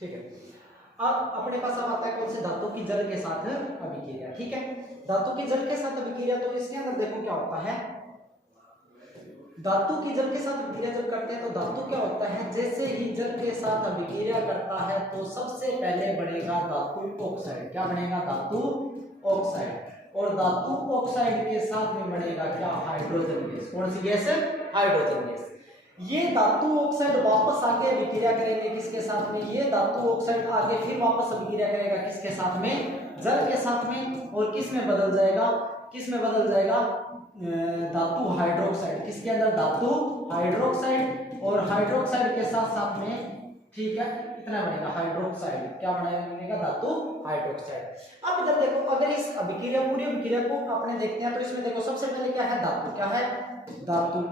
ठीक है। अब अपने पास अब आता है कौन से धातु की जल के साथ अभिक्रिया। ठीक है, धातु की जल के साथ अभिक्रिया, तो इसके अंदर देखो क्या होता है, धातु की जल के साथ अभिक्रिया जब करते हैं तो धातु क्या होता है, जैसे ही जल के साथ अभिक्रिया करता है तो सबसे पहले बनेगा धातु ऑक्साइड। क्या बनेगा? धातु ऑक्साइड। और धातु ऑक्साइड के साथ में बनेगा क्या? Hydrogen gas. कौन सी गैस? Hydrogen gas. ये धातु ऑक्साइड वापस आके अभिक्रिया करेंगे किसके साथ में? ये धातु ऑक्साइड आगे फिर वापस अभिक्रिया करेगा किसके साथ में? जल के साथ में। और किस में बदल जाएगा? किस में बदल जाएगा? धातु हाइड्रोक्साइड। किसके अंदर? धातु हाइड्रोक्साइड। और हाइड्रोक्साइड के साथ साथ में, ठीक है, इतना बनेगा हाइड्रोक्साइड। क्या बनेगा? धातु हाइड्रोक्साइड। अब इधर देखो, अगर इस अभिक्रिया, पूरी अभिक्रिया को अपने देखते हैं तो इसमें देखो सबसे पहले क्या है? धातु। क्या है? धातु।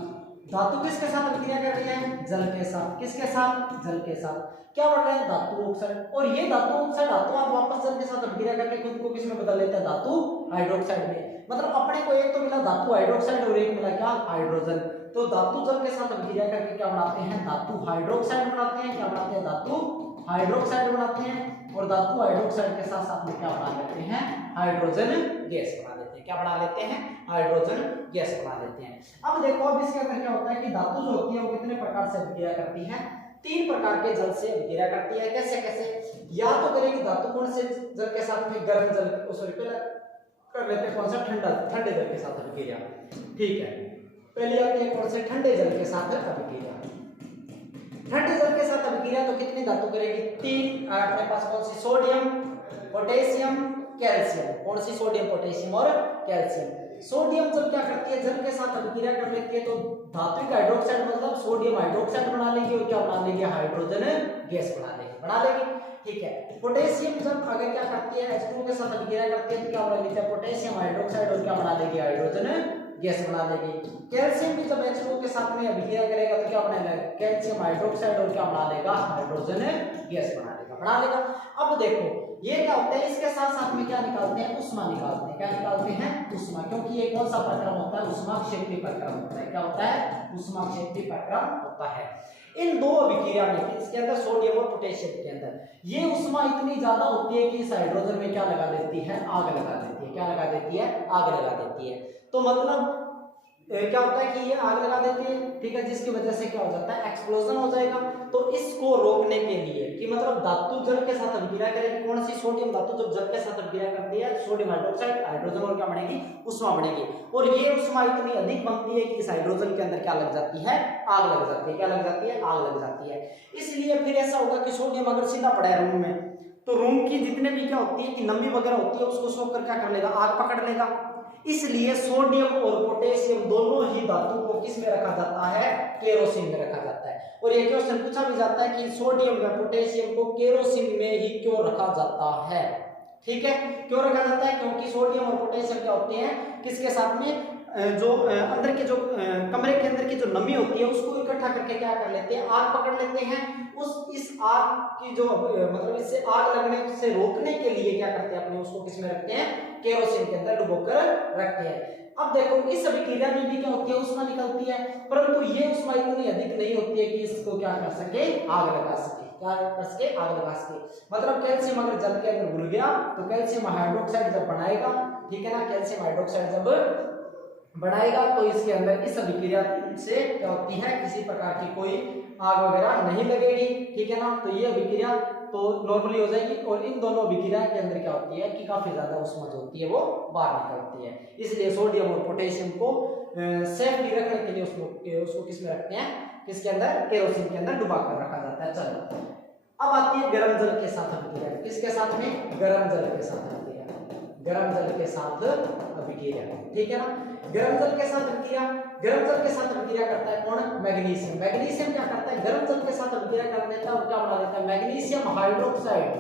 धातु किसके साथ अभिक्रिया कर रही है? जल के साथ। किसके साथ? जल के साथ। क्या बढ़ रहा है? धातु ऑक्साइड। और ये धातु ऑक्साइड हाथों हाथ वापस जल के साथ अभिक्रिया करके खुद को किस में बदल लेता है? धातु हाइड्रोक्साइड में। मतलब अपने को एक तो मिला धातु हाइड्रोक्साइड और एक मिला क्या? हाइड्रोजन। तो धातु जल के साथ अभिक्रिया करके क्या बनाते हैं? धातु हाइड्रोक्साइड बनाते हैं। क्या बनाते हैं? धातु हाइड्रोक्साइड बनाते हैं। और धातु हाइड्रोक्साइड के साथ साथ में क्या बना लेते हैं? हाइड्रोजन गैस बना लेते हैं। क्या बना लेते हैं? हाइड्रोजन गैस बना लेते हैं। अब देखो, अब इसके अंदर क्या होता है कि धातु जो होती है वो कितने प्रकार से अभिक्रिया करती है? 3 प्रकार के जल से अभिक्रिया करती है। कैसे कैसे? या तो करेगी धातु कौन से जल के साथ में? गर्म जल, सॉरी पहले कर लेते हैं कौन सा? ठंडे जल के साथ अभिक्रिया। ठीक है, पहले आती है कौन से? ठंडे जल के साथ अभिक्रिया। ठंडे जल के साथ अभिक्रिया तो कितनी धातु करेगी? 3। अपने पास कौन सी? Sodium, potassium, calcium. कौन सी? सोडियम, पोटेशियम और कैल्शियम। सोडियम जब क्या करती है? जल के साथ अभिक्रिया कर लेती है तो धात्विक हाइड्रोक्साइड मतलब सोडियम हाइड्रोक्साइड बना लेगी। और क्या बना लेगी? हाइड्रोजन गैस बना लेगी। ठीक है। पोटेशियम जब अगर क्या करती है? H2O के साथ अभिक्रिया करती है तो क्या बना लेती है? Potassium hydroxide. और क्या बना लेगी? हाइड्रोजन गैस बना लेगी। कैल्शियम भी जब H2O के साथ में अभिक्रिया करेगा तो क्या बनाएगा? Calcium hydroxide. और क्या बना लेगा? हाइड्रोजन गैस बना लेगा। अब देखो ये क्या होता है? इसके साथ साथ में क्या निकालते हैं? उष्मा निकालते हैं। क्या निकालते हैं? उष्मा। क्योंकि ये कौन सा प्रक्रम होता है? ऊष्माक्षेपी प्रक्रम होता है। क्या होता है? ऊष्माक्षेपी प्रक्रम होता है। इन दो अभिक्रिया में, इसके अंदर सोडियम और पोटेशियम के अंदर, ये उष्मा इतनी ज्यादा होती है कि इस हाइड्रोजन में क्या लगा देती है? आग लगा देती है। क्या लगा देती है? आग लगा देती है। तो मतलब क्या होता है कि ये आग लगा देती है, ठीक है, जिसकी वजह से क्या हो जाता है? एक्सप्लोजन हो जाएगा। तो इसको रोकने के लिए कि मतलब धातु जल के साथ अभिक्रिया करेगी, कौन सी? सोडियम धातु जब जल के साथ अभिक्रिया करती है सोडियम हाइड्रोक्साइड, हाइड्रोजन और क्या बनेगी? उष्मा बनेगी। और ये उष्मा इतनी अधिक बनती है कि इस हाइड्रोजन के अंदर क्या लग जाती है? आग लग जाती है। क्या लग जाती है? आग लग जाती है। इसलिए फिर ऐसा होगा कि सोडियम अगर सीधा पड़ा है रूम में तो रूम की जितने भी क्या होती है कि नमी वगैरह होती है उसको सोख कर क्या कर लेगा? आग पकड़ लेगा। इसलिए सोडियम और पोटेशियम दोनों ही धातु को किस में रखा जाता है? केरोसिन में रखा जाता है। और ये क्वेश्चन पूछा भी जाता है कि सोडियम व पोटेशियम को केरोसिन में ही क्यों रखा जाता है? ठीक है, क्यों रखा जाता है? क्योंकि सोडियम और पोटेशियम क्या होते हैं? किसके साथ में? जो अंदर के जो कमरे के अंदर की जो नमी होती है उसको इकट्ठा करके क्या कर लेते हैं? आग पकड़ लेते हैं। इस आग की जो मतलब इससे आग लगने से रोकने के लिए क्या करते हैं? अपने उसको किस में रखते हैं? केरोसिन के अंदर डुबोकर रखते हैं। अब देखो इस अभिक्रिया में भी क्या होती है? उष्मा निकलती है, परंतु ये उष्मा इतनी अधिक नहीं होती है कि इसको क्या कर सके? आग लगा सके। क्या कर सके? आग लगा सके। मतलब कैल्शियम अगर जल के अंदर घुल गया तो कैल्शियम हाइड्रोक्साइड जब बनाएगा, ठीक है ना, कैल्शियम हाइड्रोक्साइड जब बनाएगा तो इसके अंदर इस अभिक्रिया से क्या होती है? किसी प्रकार की कोई आग वगैरह नहीं लगेगी। ठीक है ना, तो ये अभिक्रिया तो नॉर्मली हो जाएगी। और इन दोनों अभिक्रिया के अंदर क्या होती है कि काफी ज्यादा उष्मा जो होती है वो बाहर निकलती है। इसलिए सोडियम और पोटेशियम को सेफली रखने के लिए उसको किस में रखते हैं? किसके अंदर? केरोसिन के अंदर डुबा कर रखा जाता है। चलो अब आती है गर्म जल के साथ अभिक्रिया। किसके साथ में? गर्म जल के साथ अभिक्रिया। गर्म जल के साथ अभिक्रिया, ठीक है ना। गर्म जल के साथ अभिक्रिया, गर्म जल के साथ अभिक्रिया करता है कौन? मैग्नीशियम। मैग्नीशियम क्या करता है? गर्म जल के साथ अभिक्रिया कर देता है और क्या बना देता है? Magnesium hydroxide.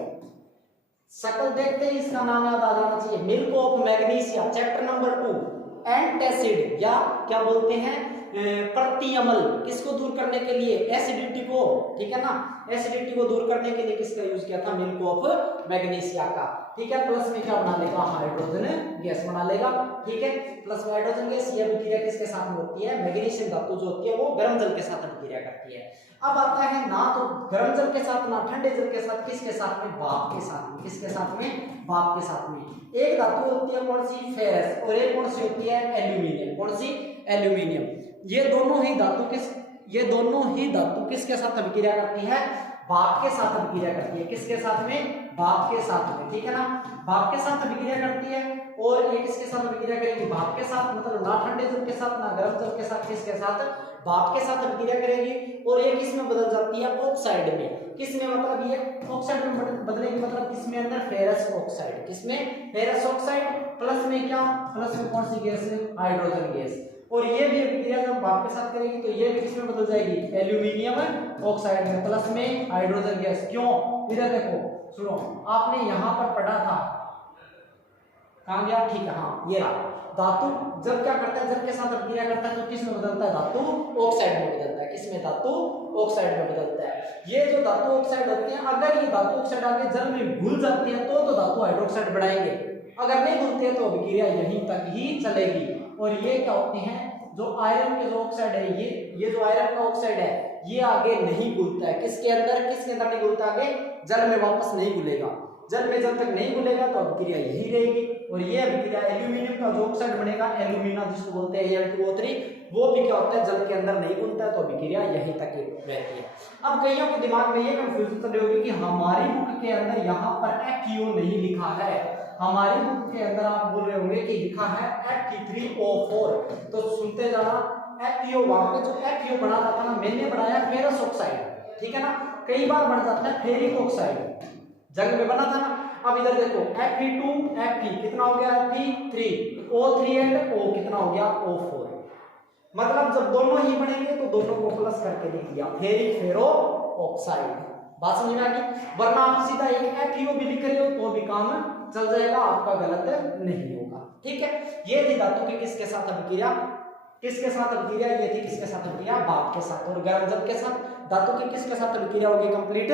शक्ल देखते ही इसका नाम याद आ जाना चाहिए, milk of magnesia, chapter number 2 antacid, या क्या बोलते हैं? प्रतिअमल किसको दूर करने के लिए, एसिडिटी को, ठीक है ना, एसिडिटी को दूर करने के लिए किसका यूज किया था, मिल्क ऑफ मैग्नीशिया का, ठीक है। प्लस में क्या बना लेगा, हाइड्रोजन गैस बना लेगा, ठीक है। प्लस में हाइड्रोजन गैस, यह अभिक्रिया किसके साथ में होती है, मैग्नीशियम धातु जो होती है वो गर्म जल के साथ अभिक्रिया करती है। अब आता है ना तो गर्म जल के साथ ना ठंडे जल के साथ, किसके साथ में, भाप के साथ में, किसके साथ में, भाप के साथ में। एक धातु होती है कौन सी, फेरस, और एक कौन सी होती है, एल्यूमिनियम, कौन सी, एल्यूमिनियम। ये दोनों ही धातु किसके साथ अभिक्रिया करती है, भाप के साथ अभिक्रिया करती है, किसके साथ में, भाप के साथ में, ठीक है ना, भाप के साथ अभिक्रिया करती है। और ये किसके साथ अभिक्रिया करेगी, भाप के साथ, मतलब ना ठंडे जल के साथ ना गर्म जल के साथ, किसके साथ, भाप के साथ अभिक्रिया करेगी। और ये किसमें बदल जाती है, ऑक्साइड में, किसमें, मतलब ये ऑक्साइड में बदलेगी, मतलब किसमें, अंदर फेरस ऑक्साइड, किसमें, फेरस ऑक्साइड। प्लस में क्या, प्लस में कौन सी गैस है, हाइड्रोजन गैस। और ये भी अभिक्रिया जब भाप के साथ करेगी तो ये भी किसमें बदल जाएगी, एल्यूमिनियम ऑक्साइड में, प्लस में हाइड्रोजन गैस। क्यों, इधर देखो, सुनो, आपने यहां पर पढ़ा था, कहां गया, ठीक है, हाँ ये रहा, धातु जब क्या करता है, जब के साथ अभिक्रिया करता है तो किसमें बदलता है, धातु ऑक्साइड में बदलता है, किसमें, धातु ऑक्साइड में बदलता है। ये जो धातु ऑक्साइड होती है, अगर ये धातु ऑक्साइड आगे जल में घुल जाती है तो धातु हाइड्रोक्साइड बढ़ाएंगे, अगर नहीं घुलती है तो अभिक्रिया यहीं तक ही चलेगी। और ये क्या होते हैं, जो आयरन के जो ऑक्साइड है, ये जो आयरन का ऑक्साइड है, ये आगे नहीं घुलता है, किसके अंदर नहीं घुलता, आगे जल में वापस नहीं घुलेगा, जल में जब तक नहीं घुलेगा तो अभिक्रिया यही रहेगी। और ये अभिक्रिया एल्यूमिनियम का जो ऑक्साइड बनेगा, एल्यूमिना जिसको बोलते हैं Al2O3, वो भी क्या होता है, जल के अंदर नहीं घुलता है तो अभिक्रिया यहीं तक रहती है। अब कईयों के दिमाग में ये कंफ्यूजन चल रही होगी कि हमारी बुक के अंदर यहाँ पर FeO नहीं लिखा है, हमारी बुक के अंदर आप बोल रहे होंगे कि लिखा है Fe3O4, तो सुनते जाना, FeO वहां पे जो FeO बना था ना, मैंने बनाया फेरस ऑक्साइड, ठीक है ना, कई बार बन जाता है फेरिक ऑक्साइड, जंग में बना था ना। अब इधर देखो Fe2 Fe कितना हो गया, Fe3 O3 एंड O कितना हो गया, O4, मतलब जब दोनों ही बनेंगे तो दोनों को प्लस करके लिख दिया, फेरिक फेरो ऑक्साइड। बात समझ में आ गई, वरना आप सीधा एक FeO भी लिख रहे हो तो भी काम चल जाएगा, आपका गलत नहीं होगा, ठीक है। ये थी धातु की किसके साथ अभिक्रिया, किसके साथ अभिक्रिया, ये थी किसके साथ अभिक्रिया, भाप के साथ। और गर्म जल के साथ धातु की किसके साथ अभिक्रिया होगी, कंप्लीट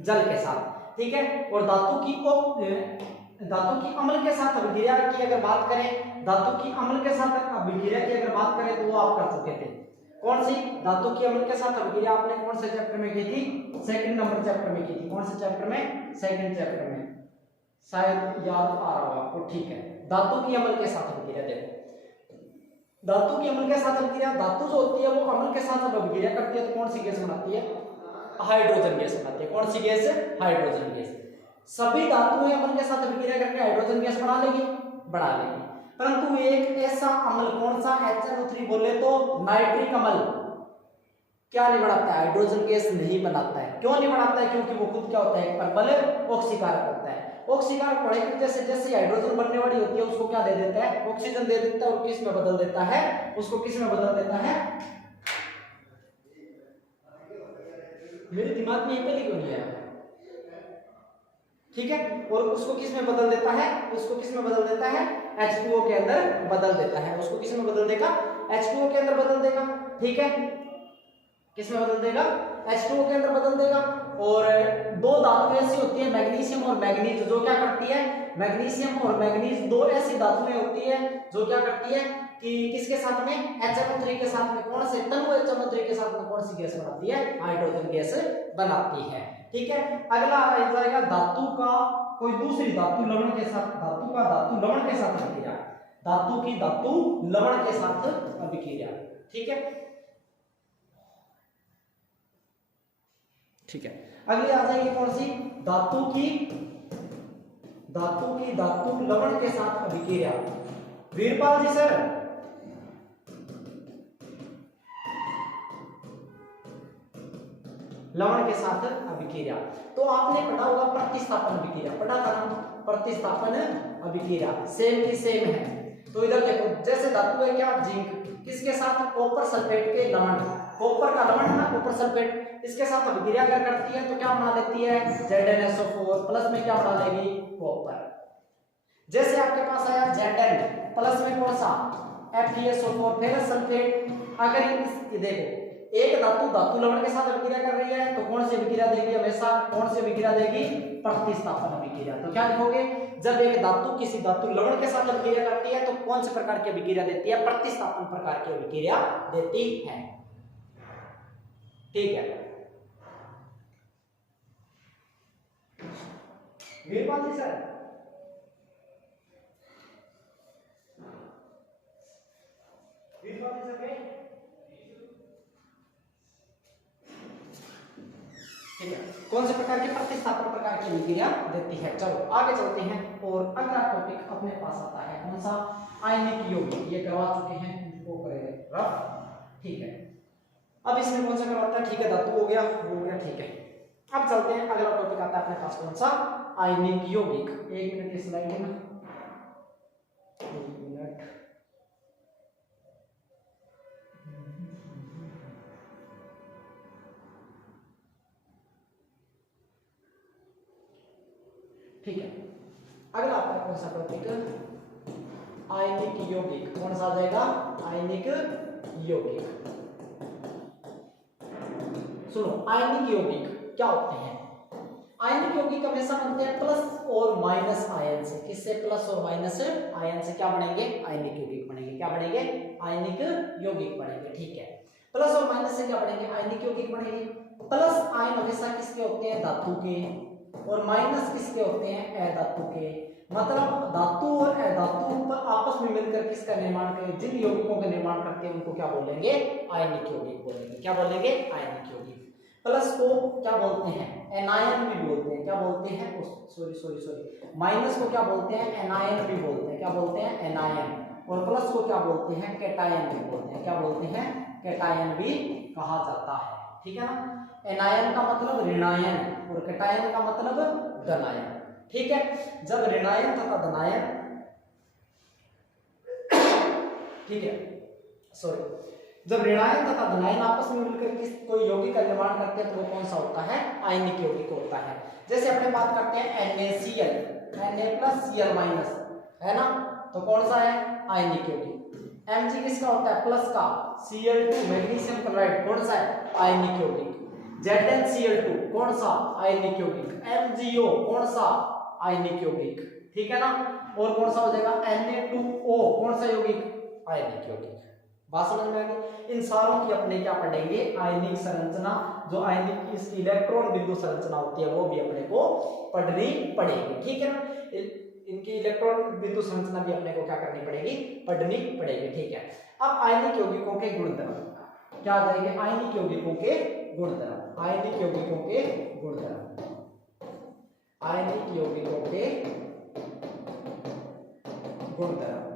जल के साथ, ठीक है। और धातु की अम्ल के साथ अभिक्रिया की अगर बात करें, धातु की अम्ल के साथ अभिक्रिया की अगर बात करें तो वो आप कर चुके थे, कौन सी, धातु की अम्ल के साथ अभिक्रिया आपने कौन से चैप्टर में की थी, सेकंड नंबर चैप्टर में की थी, कौन से चैप्टर में, सेकंड चैप्टर में, शायद याद आ रहा होगा आपको, ठीक है। धातु की अम्ल के साथ अभिक्रिया, देखो धातु की अम्ल के साथ अभिक्रिया, धातु जो होती है वो अम्ल के साथ जब अभिक्रिया करती है तो कौन सी गैस बनाती है, हाइड्रोजन गैस बनाती है, कौन सी गैस, हाइड्रोजन गैस। सभी धातुएं अम्ल के साथ अभिक्रिया करके हाइड्रोजन गैस बना लेगी, परंतु एक ऐसा अम्ल, कौन सा, HNO3 बोले तो नाइट्रिक अम्ल क्या नहीं बनाता है, हाइड्रोजन गैस नहीं बनाता है। क्यों नहीं बनाता है, क्योंकि वो खुद क्या होता है, एक प्रबल ऑक्सीकारक होता है। ऑक्सीकारक होने की वजह से जैसे हाइड्रोजन बनने वाली होती है उसको क्या दे देता है, ऑक्सीजन दे देता है, और किस में बदल देता है, उसको किस में बदल देता है, मेरे दिमाग में ये पहले क्यों नहीं आया, ठीक है। और उसको किस में बदल देता है, उसको किस में बदल देता है, H2O के अंदर बदल देता है, उसको किस में बदल देगा, H2O के अंदर बदल देगा, ठीक है, किस में बदल देगा, H2O के अंदर बदल देगा। और दो धातु ऐसी होती है, मैग्नीशियम और मैग्नीज, जो क्या करती है, मैग्नीशियम और मैग्नीज दो ऐसी धातुएं होती है जो क्या करती है कि किसके साथ में, HNO3 के साथ में, कौन से, तनु HNO3 के साथ में कौन सी गैस बनाती है, हाइड्रोजन गैस बनाती है, ठीक है। अगला आ जाएगा धातु का कोई दूसरी धातु लवण के साथ, धातु का धातु लवण के साथ अभिक्रिया, धातु की धातु लवण के साथ अभिक्रिया, ठीक है, ठीक है। अगली आ जाएगी कौन सी, धातु की धातु लवण के साथ अभिक्रिया। वीरपाल जी सर, लवण के साथ अभिक्रिया, तो आपने पढ़ा होगा प्रतिस्थापन अभिक्रिया, पढ़ा था ना, प्रतिस्थापन अभिक्रिया सेम की सेम है। तो इधर देखो, जैसे धातु है क्या, जिंक, किसके साथ, कॉपर सल्फेट के लवण, कॉपर का लवण है ना, कॉपर सल्फेट, इसके साथ अभिक्रिया अगर करती है तो क्या बना लेती है, ZnSO4, प्लस में क्या बना लेगी, कॉपर। जैसे आपके पास आया Zn, प्लस में कौन सा, FeSO4 फेरस सल्फेट, अगर देखो एक धातु लवण के साथ अभिक्रिया कर रही है तो कौन सी अभिक्रिया देगी? हमेशा कौन सी अभिक्रिया देगी? प्रतिस्थापन अभिक्रिया। तो क्या लिखोगे? जब एक धातु किसी धातु लवण के साथ अभिक्रिया करती है तो कौन से प्रकार की अभिक्रिया देती है? प्रतिस्थापन प्रकार की अभिक्रिया देती है। ठीक है, वीरपाल जी सर, वीरपाल जी सर गए? ठीक है, कौन से प्रकार के प्रतिस्थापन प्रकार की अभिक्रिया देती है। चलो आगे चलते हैं और अगला टॉपिक अपने पास आता है कौन सा? आयनिक यौगिक। ये करवा चुके हैं, इनको करेंगे रफ। ठीक है, अब इसमें कौन सा करवाता है? ठीक है, धातु हो गया, ठीक है। अब चलते हैं, अगला टॉपिक आता है अपने पास कौन सा? आयनिक यौगिक। 1 मिनट की स्लाइड है ना, 1 मिनट। ठीक है, अगला आता है कौन सा टॉपिक? आयनिक यौगिक। कौन सा आ जाएगा? आयनिक यौगिक। सुनो, आयनिक यौगिक क्या होते हैं? आयनिक यौगिक हमेशा बनते हैं प्लस और माइनस आयन से। किससे? प्लस और माइनस आयन से क्या बनेंगे? आयनिक यौगिक बनेंगे। क्या बनेंगे? आयनिक यौगिक बनेंगे। ठीक है, प्लस और माइनस से क्या बनेंगे? आयनिक यौगिक बनेंगे। प्लस आयन हमेशा किसके होते हैं? धातु के, और माइनस किसके होते हैं? अधातु के। मतलब धातु और अधातु आपस में मिलकर किसका निर्माण करें? जिन यौगिकों का निर्माण करते हैं उनको क्या बोलेंगे? आयनिक यौगिक बोलेंगे। क्या बोलेंगे? आयनिक यौगिक। प्लस को क्या बोलते हैं? एनायन भी बोलते हैं। क्या बोलते हैं? सॉरी, माइनस को क्या बोलते हैं? एनायन भी बोलते हैं। क्या बोलते हैं? एनायन। और प्लस को क्या बोलते हैं? कैटायन भी बोलते हैं। क्या बोलते हैं? कैटायन भी कहा जाता है। ठीक है ना? एनायन का मतलब ऋणायन और कैटायन का मतलब धनायन। ठीक है, जब ऋणायन तथा धनायन, ठीक है, सॉरी, जब ऋणायन तथा धनायन आपस में मिलकर कोई यौगिक का निर्माण करते हैं तो वो कौन सा होता है? आयनिक यौगिक होता है। जैसे अपने बात करते हैं NaCl, Na+Cl- है ना, तो कौन सा है? आयनिक यौगिक। Mg किसका होता है? प्लस का। Cl2 मैग्नीशियम क्लोराइड कौन सा है? आयनिक यौगिक। ZnCl2 कौन सा? आयनिक यौगिक। MgO कौन सा? आयनिक यौगिक। ठीक है ना? और कौन सा हो जाएगा? Na2O कौन सा यौगिक? आयनिक यौगिक। बात समझ में आ गई? इन सारों की अपने क्या पढ़ेंगे? आयनिक संरचना, जो आयनिक की इसकी इलेक्ट्रॉन बिंदु संरचना होती है वो भी अपने को पढ़नी पड़ेगी। ठीक है ना? इनकी इलेक्ट्रॉन बिंदु संरचना भी अपने को क्या करनी पड़ेगी? पढ़नी पड़ेगी। ठीक है, अब आयनिक यौगिकों के गुणधर्म क्या आ जाएंगे? आयनिक यौगिकों के गुणधर्म। आयनिक यौगिकों के गुणधर्म। आयनिक यौगिकों के गुणधर्म।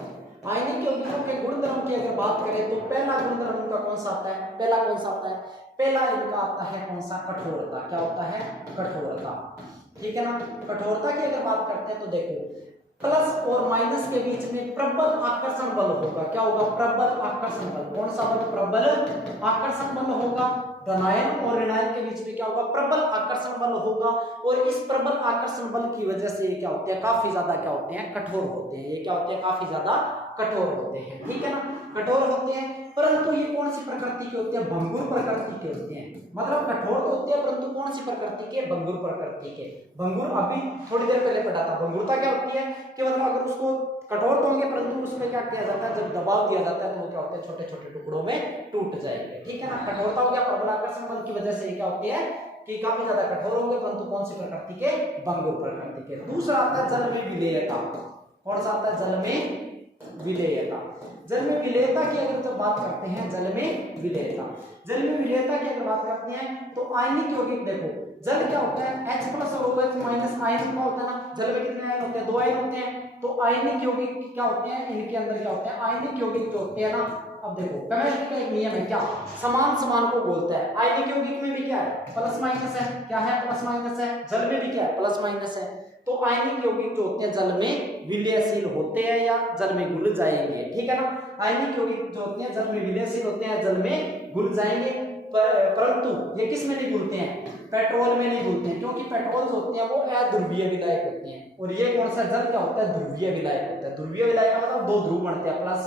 आयनिक यौगिकों के गुणधर्म की अगर बात करें तो पहला गुणधर्म इनका कौन सा आता है? पहला कौन सा आता है? पहला इनका आता है कौन सा? कठोरता। क्या होता है? कठोरता। ठीक है ना? कठोरता की अगर बात करते हैं तो देखो, प्लस और माइनस के बीच में प्रबल आकर्षण बल होगा। क्या होगा? प्रबल आकर्षण बल। कौन सा बल? प्रबल आकर्षण बल होगा। धनायन और ऋणायन के बीच में क्या होगा? प्रबल आकर्षण बल होगा। और इस प्रबल आकर्षण बल की वजह से ये क्या होते हैं? काफी ज्यादा क्या होते हैं? कठोर होते हैं। ये क्या होते हैं? काफी ज्यादा कठोर होते हैं। ठीक है ना? कठोर होते हैं, परंतु ये कौन सी प्रकृति के होते हैं? भंगुर प्रकृति के होते हैं। मतलब कठोर तो होते हैं परंतु कौन सी प्रकृति के? भंगुर प्रकृति के। भंगुर अभी थोड़ी देर पहले पढ़ा था। भंगुरता क्या होती है कि मतलब अगर उसको कठोर तो होंगे परंतु उसमें क्या किया जाता है? जब दबाव दिया जाता है तो वो क्या होते हैं? छोटे छोटे टुकड़ों में टूट जाएंगे। ठीक है ना? कठोरता हो गया। प्रबल आकर्षण बल की वजह से क्या होती है कि काफी ज्यादा कठोर होंगे, परंतु कौन सी प्रकृति के? भंगुर प्रकृति के। दूसरा आता है जल में विलेयता। कौन सा आता है? जल में विलेयता। जल में विलेयता की अगर तो बात करते हैं, जल में विलेयता, जल में विलेयता की अगर बात करते हैं तो आयनिक यौगिक देखो, जल क्या होता है? H+ और OH- आयन का होता है ना। जल में कितने आयन होते हैं? 2 आयन होते हैं। तो आयनिक यौगिक क्या होते हैं? इनके अंदर क्या होते हैं? आयनिक यौगिक जो होते हैं ना, अब देखो केमिस्ट्री का एक नियम है, क्या? समान समान को बोलता है। आयनिक यौगिक में भी क्या है? प्लस-माइनस है। क्या है? प्लस-माइनस है। जल में भी क्या है? प्लस-माइनस है। तो आयनिक यौगिक जो होते हैं जल में विलयशील होते हैं या जल में घुल जाएंगे। ठीक है ना? आयनिक यौगिक जो होते हैं जल में विलयशील होते हैं, जल में घुल जाएंगे, परंतु ये किस में नहीं घुलते हैं? पेट्रोल में नहीं घुलते हैं, क्योंकि पेट्रोल जो होते हैं वो अध्रुवीय विलायक होते हैं। और ये कौन सा जल क्या होता है? ध्रुवीय विलायक होता है। ध्रुवीय विलायक का मतलब 2 ध्रुव बनते हैं, प्लस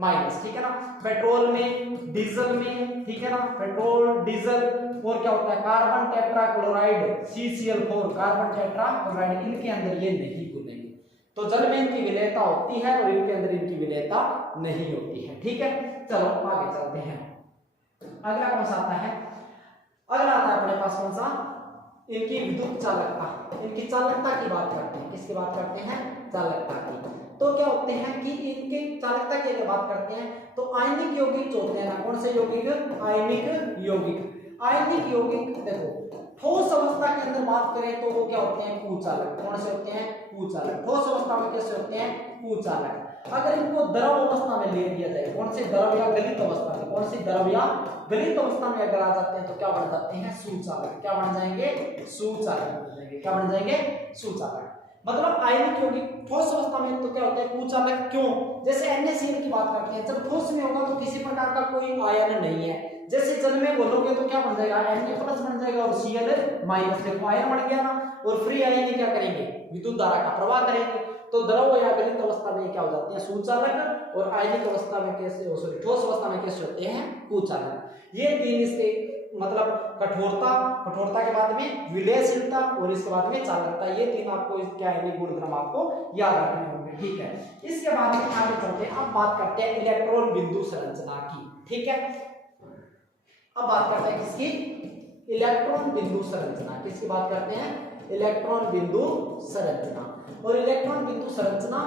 माइनस, ठीक है ना। पेट्रोल में, डीजल में, ठीक है ना, पेट्रोल, डीजल, और क्या होता है carbon tetrachloride CCl4, carbon tetrachloride, इनके अंदर ये नहीं घुलेंगे। तो जल में इनकी विलेयता होती है और इनके अंदर इनकी विलेयता नहीं होती है, ठीक है। चलो आगे चलते हैं। अगला कौन सा आता है? अगला आता है अपने पास कौन सा? इनकी विद्युत चालकता, इनकी चालकता की बात करते हैं। किसकी बात करते हैं? चालकता की। तो क्या होते हैं कि इनकी चालकता की अगर बात करते हैं तो आयनिक यौगिक जो होते हैं ना, कौन से यौगिक? आयनिक यौगिक। आयनिक यौगिक देखो ठोस अवस्था के अंदर बात करें तो वो क्या होते हैं? कुचालक। कौन से होते हैं? कुचालक। ठोस अवस्था में कैसे होते हैं? कुचालक। अगर इनको द्रव अवस्था में ले दिया जाए, कौन से? द्रव या गलित अवस्था में। कौन सी? द्रव या गलित अवस्था में अगर आ जाते हैं तो क्या बन जाते हैं? सुचालक। क्या बन जाएंगे? सुचालक बन जाएंगे। क्या बन जाएंगे? सुचालक। मतलब आयनिक यौगिक ठोस अवस्था में तो क्या होते हैं? कुचालक। क्यों? जैसे NaCl की बात करते हैं, जब ठोस में होगा तो किसी प्रकार का कोई आयन नहीं है। जैसे जल में घोलोगे तो क्या बन जाएगा? Na+ बन जाएगा और Cl-। देखो आयन बन गया ना, और फ्री आयन क्या करेंगे? विद्युत धारा का प्रवाह करेंगे। तो द्रव या गलित अवस्था में क्या हो जाते हैं? सुचालक, और आयनिक अवस्था में कैसे, सॉरी ठोस अवस्था में कैसे होते हैं? कुचालक। ये तीन इसके मतलब कठोरता के बाद में विलयशीलता और इसके बाद में चालकता, ये तीन आपको इसके आयनिक गुणधर्म आपको याद रखने होंगे, ठीक है। इसके बाद में आगे चलते हैं, अब बात करते हैं इलेक्ट्रॉन बिंदु संरचना की, ठीक है। अब बात करते हैं किसकी? इलेक्ट्रॉन बिंदु संरचना। किसकी बात करते हैं? इलेक्ट्रॉन बिंदु संरचना। और इलेक्ट्रॉन बिंदु संरचना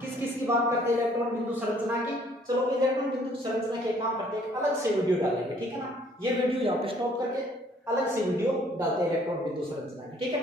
किस किस की बात करते हैं? इलेक्ट्रॉन बिंदु संरचना की। चलो इलेक्ट्रॉन बिंदु संरचना के काम करते हैं, अलग से वीडियो डालेंगे, ठीक है ना। ये वीडियो यहाँ पे स्टॉप करके अलग से वीडियो डालते हैं इलेक्ट्रॉन बिंदु संरचना की, ठीक है।